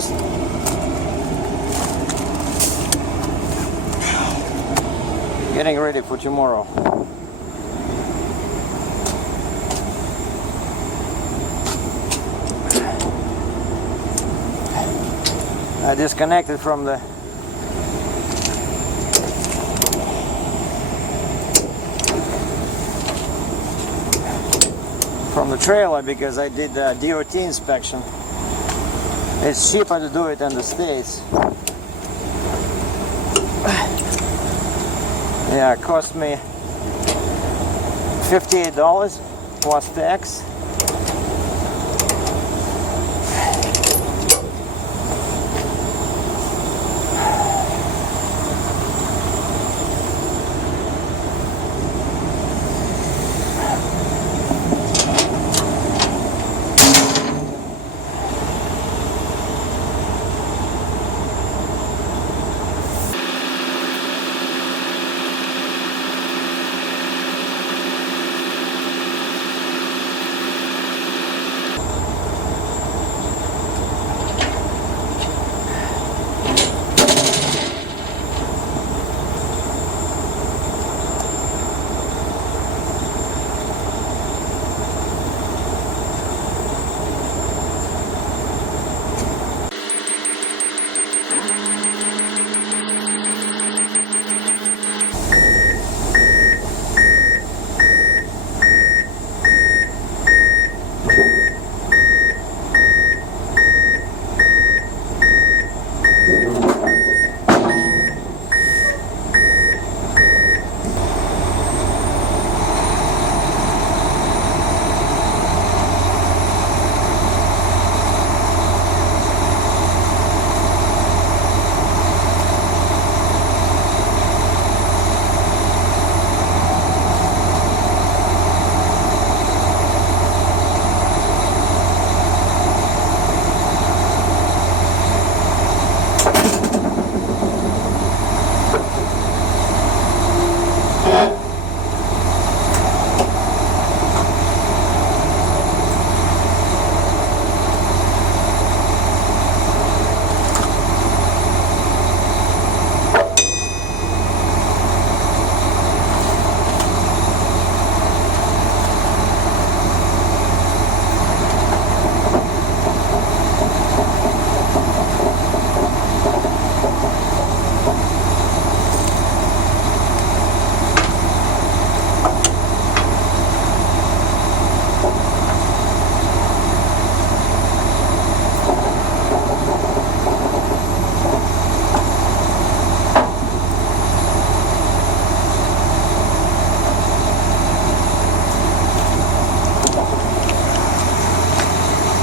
just getting ready for tomorrow. I disconnected from the trailer because I did the DOT inspection. It's cheaper to do it in the States. Yeah, it cost me $58 plus tax.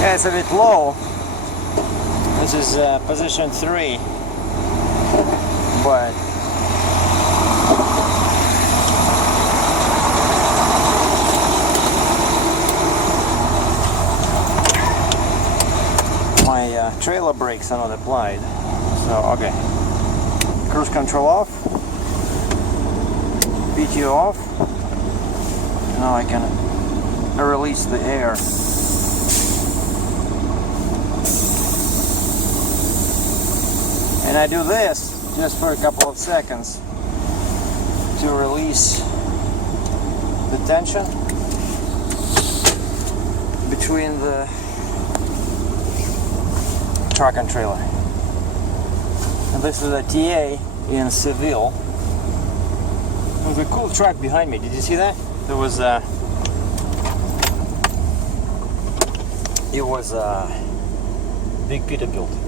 Yeah, it's a bit low. This is position 3, but my trailer brakes are not applied. So okay, cruise control off, PTO off. Now I can release the air. And I do this just for a couple of seconds to release the tension between the truck and trailer. And this is a TA in Seville. There's a cool truck behind me. Did you see that? There was a big Peterbilt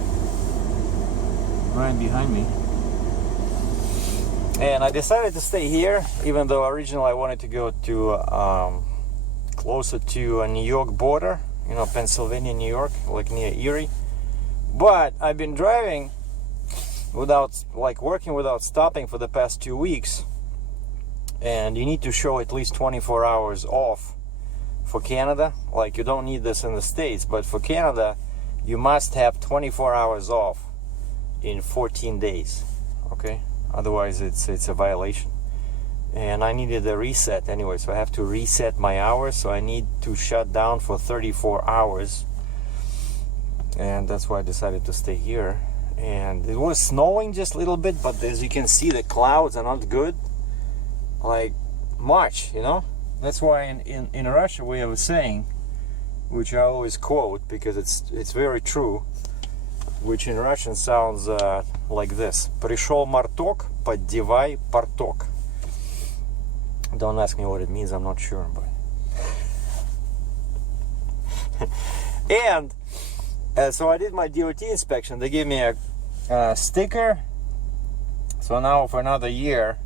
right behind me, and I decided to stay here, even though originally I wanted to go to closer to a New York border, you know, Pennsylvania, New York, like near Erie. But I've been driving without, like, working without stopping for the past 2 weeks, and you need to show at least 24 hours off for Canada. Like, you don't need this in the States, but for Canada you must have 24 hours off in 14 days, okay? Otherwise it's a violation. And I needed a reset anyway, so I have to reset my hours, so I need to shut down for 34 hours. and that's why I decided to stay here. And it was snowing just a little bit, but as you can see, the clouds are not good, like much, you know. That's why in Russia we have a saying, which I always quote because it's very true, which in Russian sounds like this: "Пришел марток, поддевай порток." Don't ask me what it means, I'm not sure, but and so I did my DOT inspection. They gave me a sticker, so now for another year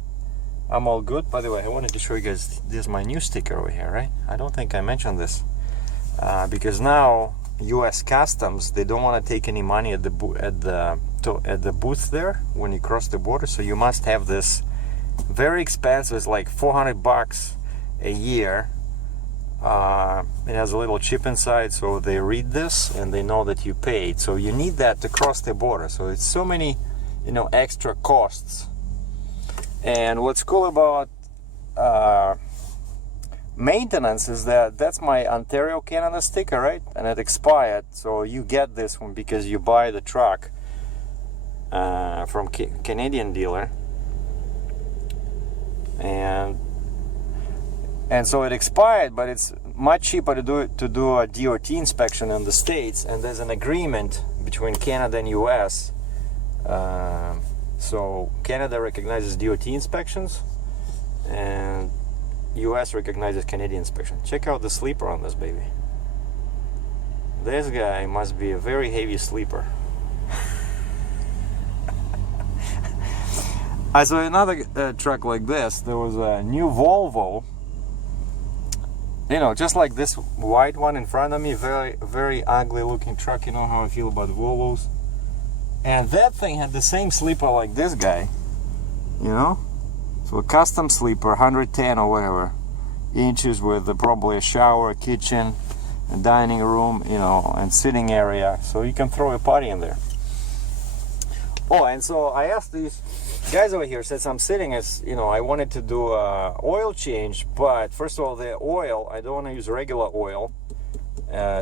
I'm all good. By the way, I wanted to show you guys, this is my new sticker over here, right? I don't think I mentioned this, because now US Customs, they don't want to take any money at the booth there when you cross the border, so you must have this very expensive, it's like $400 a year. It has a little chip inside, so they read this and they know that you paid. So you need that to cross the border. So it's so many, you know, extra costs. And what's cool about maintenance is that that's my Ontario, Canada sticker, right? And it expired, so you get this one because you buy the truck from Canadian dealer. And so it expired, but it's much cheaper to do a DOT inspection in the States, and there's an agreement between Canada and US. So Canada recognizes DOT inspections and US recognizes Canadian inspection. Check out the sleeper on this baby. This guy must be a very heavy sleeper. I saw another truck like this. There was a new Volvo, you know, just like this white one in front of me. Very, very ugly looking truck. You know how I feel about Volvos. And that thing had the same sleeper like this guy, you know. So a custom sleeper, 110 or whatever inches, with probably a shower, a kitchen, a dining room, you know, and sitting area. So you can throw a party in there. Oh, and so I asked these guys over here, since I'm sitting, as you know, I wanted to do a oil change, but first of all, the oil, I don't want to use regular oil,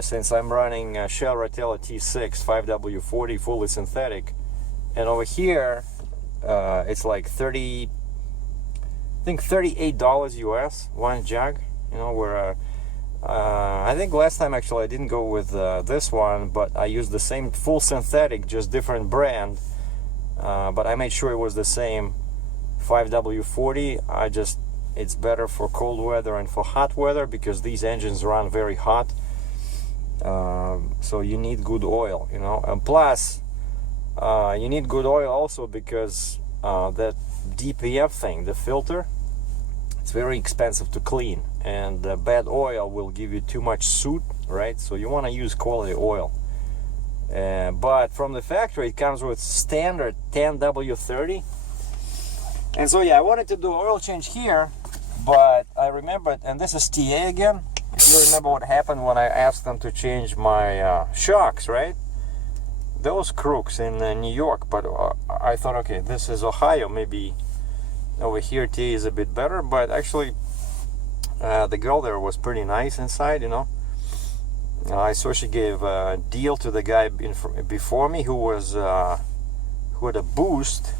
since I'm running Shell Rotella T6 5W40 fully synthetic, and over here it's like $38 US one jug, you know, where I think last time actually I didn't go with this one, but I used the same full synthetic, just different brand. But I made sure it was the same 5W40. It's better for cold weather and for hot weather, because these engines run very hot. So you need good oil, you know. And plus, you need good oil also because that DPF thing, the filter, it's very expensive to clean, and bad oil will give you too much soot, right? So you want to use quality oil. But from the factory it comes with standard 10W30, and so yeah, I wanted to do oil change here, but I remembered, and this is TA again, if you remember what happened when I asked them to change my shocks, right? Those crooks in New York, but I thought, okay, this is Ohio, maybe over here TA is a bit better, but actually the girl there was pretty nice inside, you know. I saw she gave a deal to the guy before me who had a boost,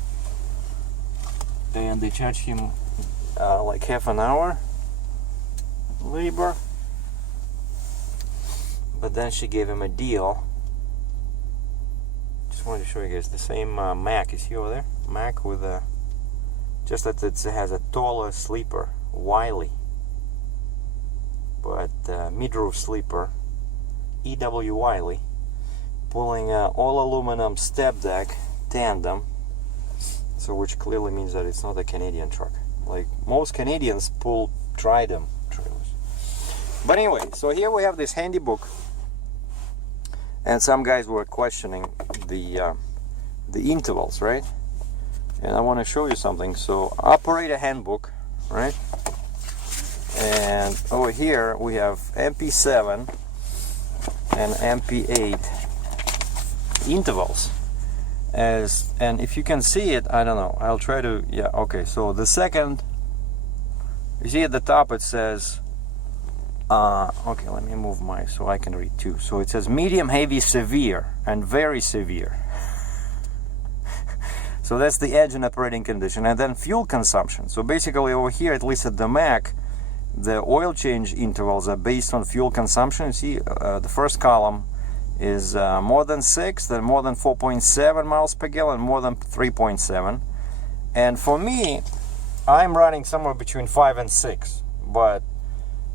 and they charged him like half an hour labor, but then she gave him a deal. Just wanted to show you guys the same Mac. You see over there? Mac with a, just that it has a taller sleeper, Wiley, but mid-roof sleeper. E.W. Wiley, pulling all aluminum step deck tandem, so which clearly means that it's not a Canadian truck. Like most Canadians pull Tridem trailers. But anyway, so here we have this handy book, and some guys were questioning the intervals, right? And I want to show you something. So operator handbook, right? And over here we have MP7 and MP8 intervals, and if you can see it, I don't know, I'll try to, yeah, okay. So the second, you see at the top it says Okay, let me move my so I can read too. So it says medium, heavy, severe, and very severe. So that's the engine operating condition. And then fuel consumption. So basically over here, at least at the Mac, the oil change intervals are based on fuel consumption. You see, the first column is more than 6, then more than 4.7 miles per gallon, more than 3.7. And for me, I'm running somewhere between 5 and 6. But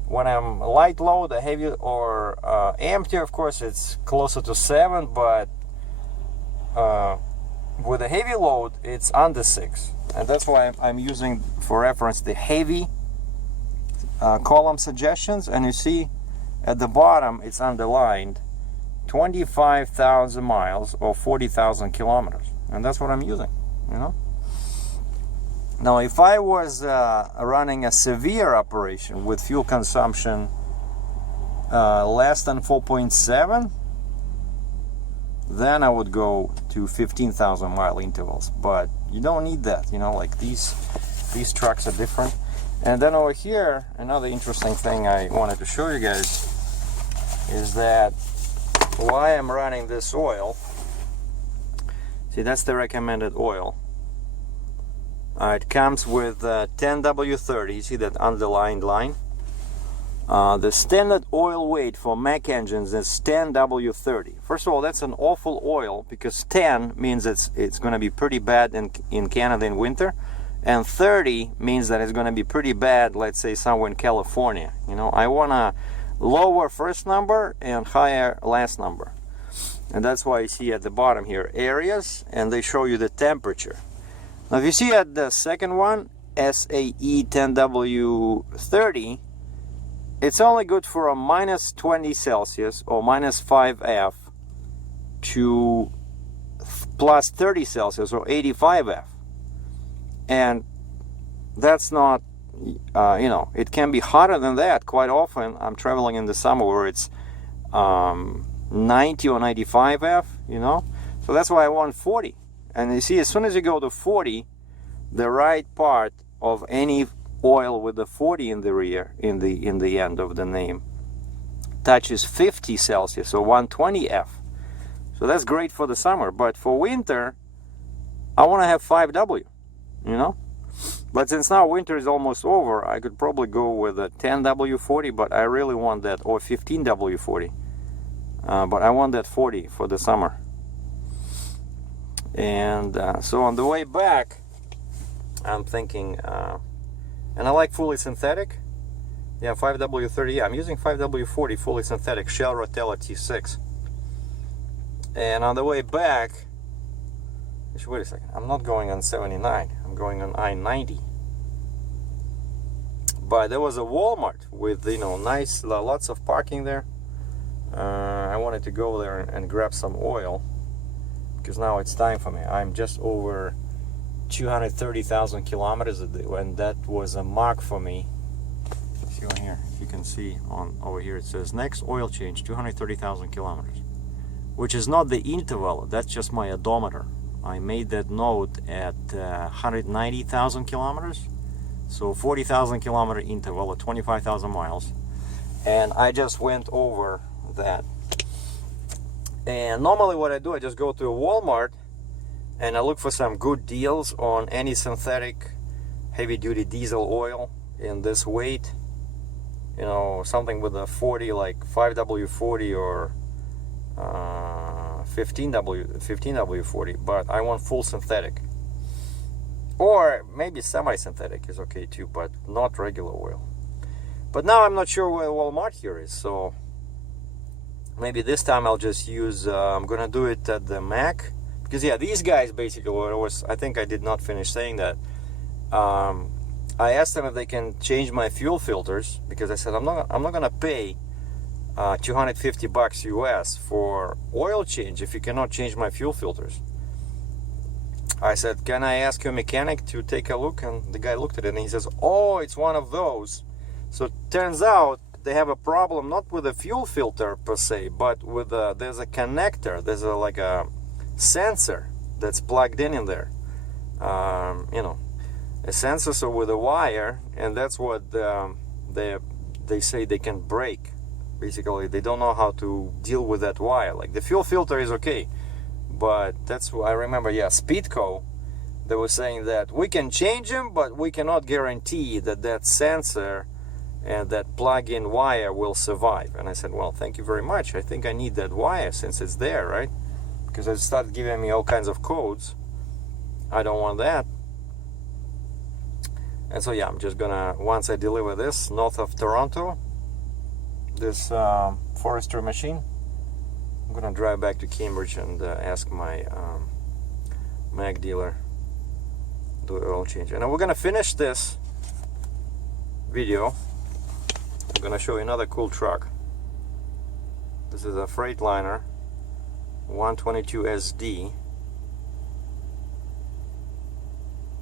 when I'm light load, a heavy, or empty, of course, it's closer to 7. But with a heavy load, it's under 6. And that's why I'm using, for reference, the heavy column suggestions. And you see at the bottom, it's underlined 25,000 miles or 40,000 kilometers. And that's what I'm using, you know. Now, if I was running a severe operation with fuel consumption less than 4.7, then I would go to 15,000 mile intervals. But you don't need that, you know, like these trucks are different. And then over here, another interesting thing I wanted to show you guys is that why I'm running this oil. See, that's the recommended oil. It comes with 10W30. You see that underlined line? The standard oil weight for Mac engines is 10W30. First of all, that's an awful oil, because 10 means it's going to be pretty bad in Canada in winter, and 30 means that it's going to be pretty bad, let's say, somewhere in California. You know, I want a lower first number and higher last number. And that's why you see at the bottom here areas, and they show you the temperature. Now, if you see at the second one, SAE 10W30, it's only good for a minus 20 Celsius or minus 5F to plus 30 Celsius or 85F. And that's not, you know, it can be hotter than that. Quite often, I'm traveling in the summer where it's 90 or 95F, you know. So that's why I want 40. And you see, as soon as you go to 40, the right part of any oil with the 40 in the rear, in the end of the name, touches 50 Celsius or 120F. So that's great for the summer. But for winter, I want to have 5W, you know. But since now winter is almost over, I could probably go with a 10W40, but I really want that, or 15W40. But I want that 40 for the summer. And so on the way back, I'm thinking, and I like fully synthetic. Yeah, 5W30. Yeah, I'm using 5W40 fully synthetic Shell Rotella T6. And on the way back, wait a second, I'm not going on 79, I'm going on I-90. But there was a Walmart with, you know, nice, lots of parking there. I wanted to go there and grab some oil, because now it's time for me. I'm just over 230,000 kilometers, and that was a mark for me. See on here, you can see on over here it says next oil change 230,000 kilometers, which is not the interval, that's just my odometer. I made that note at 190,000 kilometers, so 40,000 kilometer interval at 25,000 miles, and I just went over that. And normally what I do, I just go to a Walmart and I look for some good deals on any synthetic heavy-duty diesel oil in this weight, you know, something with a 40, like 5W40 or 15W40, but I want full synthetic, or maybe semi-synthetic is okay too, but not regular oil. But now I'm not sure where Walmart here is, so maybe this time I'll just use, I'm gonna do it at the Mac, because yeah, these guys basically, I think I did not finish saying that, I asked them if they can change my fuel filters, because I said I'm not gonna pay $250 US for oil change if you cannot change my fuel filters. I said, can I ask your mechanic to take a look? And the guy looked at it and he says, oh, it's one of those. So it turns out they have a problem not with the fuel filter per se, but with there's a connector, there's like a sensor that's plugged in there, you know, a sensor, so with a wire, and that's what the they say they can break. Basically, they don't know how to deal with that wire. Like the fuel filter is okay, but that's what I remember. Yeah, Speedco, they were saying that we can change them, but we cannot guarantee that that sensor and that plug-in wire will survive. And I said, well, thank you very much. I think I need that wire since it's there, right? Because it started giving me all kinds of codes. I don't want that. And so yeah, I'm just gonna, once I deliver this north of Toronto, this forestry machine, I'm gonna drive back to Cambridge and ask my mag dealer do an oil change. And we're gonna finish this video. I'm gonna show you another cool truck. This is a Freightliner 122 SD.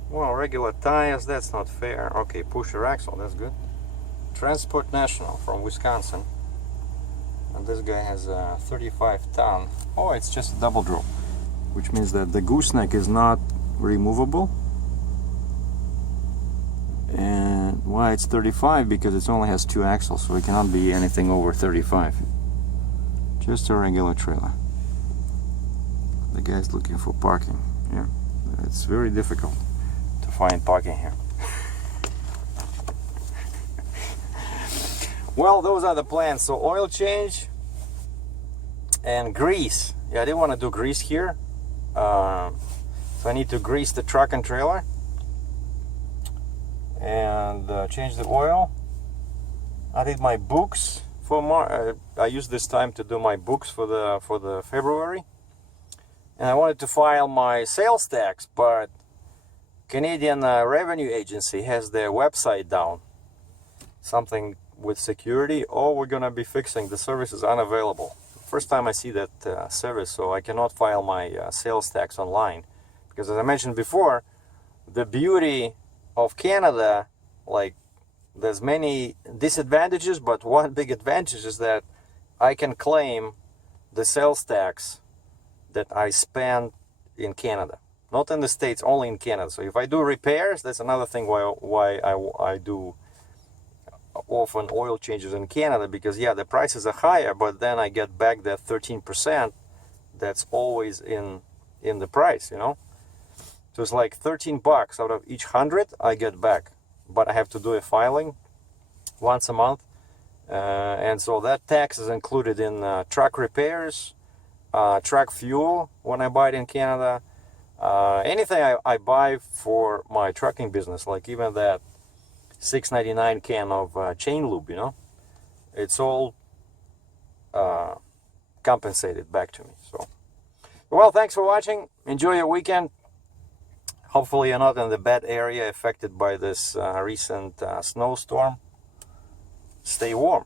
Well, regular tires, that's not fair. Okay, pusher axle, that's good. Transport National from Wisconsin. And this guy has a 35 ton. Oh, it's just a double drop, which means that the gooseneck is not removable. And why it's 35? Because it only has 2 axles, so it cannot be anything over 35. Just a regular trailer. The guy's looking for parking. Yeah, it's very difficult to find parking here. Well, those are the plans. So oil change and grease. Yeah, I didn't want to do grease here. So I need to grease the truck and trailer and change the oil. I did my books for I used this time to do my books for the February, and I wanted to file my sales tax, but Canadian Revenue Agency has their website down, something with security. Oh, we're gonna be fixing the service is unavailable. First time I see that service, so I cannot file my sales tax online, because as I mentioned before, the beauty of Canada, like, there's many disadvantages, but one big advantage is that I can claim the sales tax that I spend in Canada, not in the States, only in Canada. So if I do repairs, that's another thing why I do often oil changes in Canada, because yeah, the prices are higher, but then I get back that 13% that's always in the price, you know. So it's like 13 bucks out of each 100 I get back, but I have to do a filing once a month, and so that tax is included in truck repairs, truck fuel when I buy it in Canada, anything I buy for my trucking business, like even that $6.99 can of chain lube, you know, it's all compensated back to me. So, well, thanks for watching. Enjoy your weekend. Hopefully you're not in the bad area affected by this recent snowstorm. Stay warm.